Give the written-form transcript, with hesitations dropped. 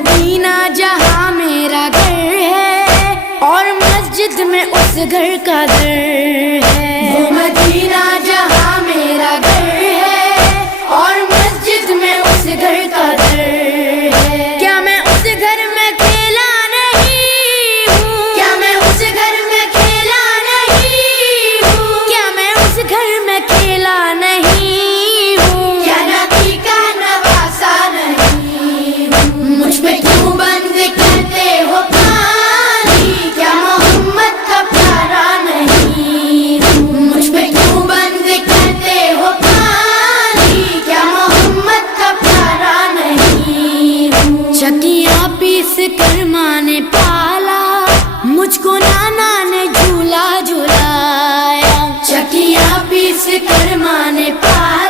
مدینہ جہاں میرا گھر ہے اور مسجد میں اس گھر کا در ہے. وہ مدینہ جہاں میرا گھر ہے اور مسجد میں اس گھر کا در ہے. کیا میں اس گھر میں کھیلا نہیں ہوں؟ کیا میں اس گھر میں کھیلا نہیں ہوں؟ کیا میں اس گھر میں کھیلا نہیں ہوں؟ کیا نبی کا نواسا نہیں ہوں؟ مجھ پہ کیوں بند کرتے ہو پانی؟ کیا محمد کا پیارا نہیں ہوں؟ مجھ پہ کیوں بند کرتے ہو پانی؟ کیا محمد کا پیارا نہیں ہوں؟ چکیاں پیس کر ماں نے پالا، مجھ کو نانا نے جھولا جھلایا. چکیاں پیس کر ماں نے پالا،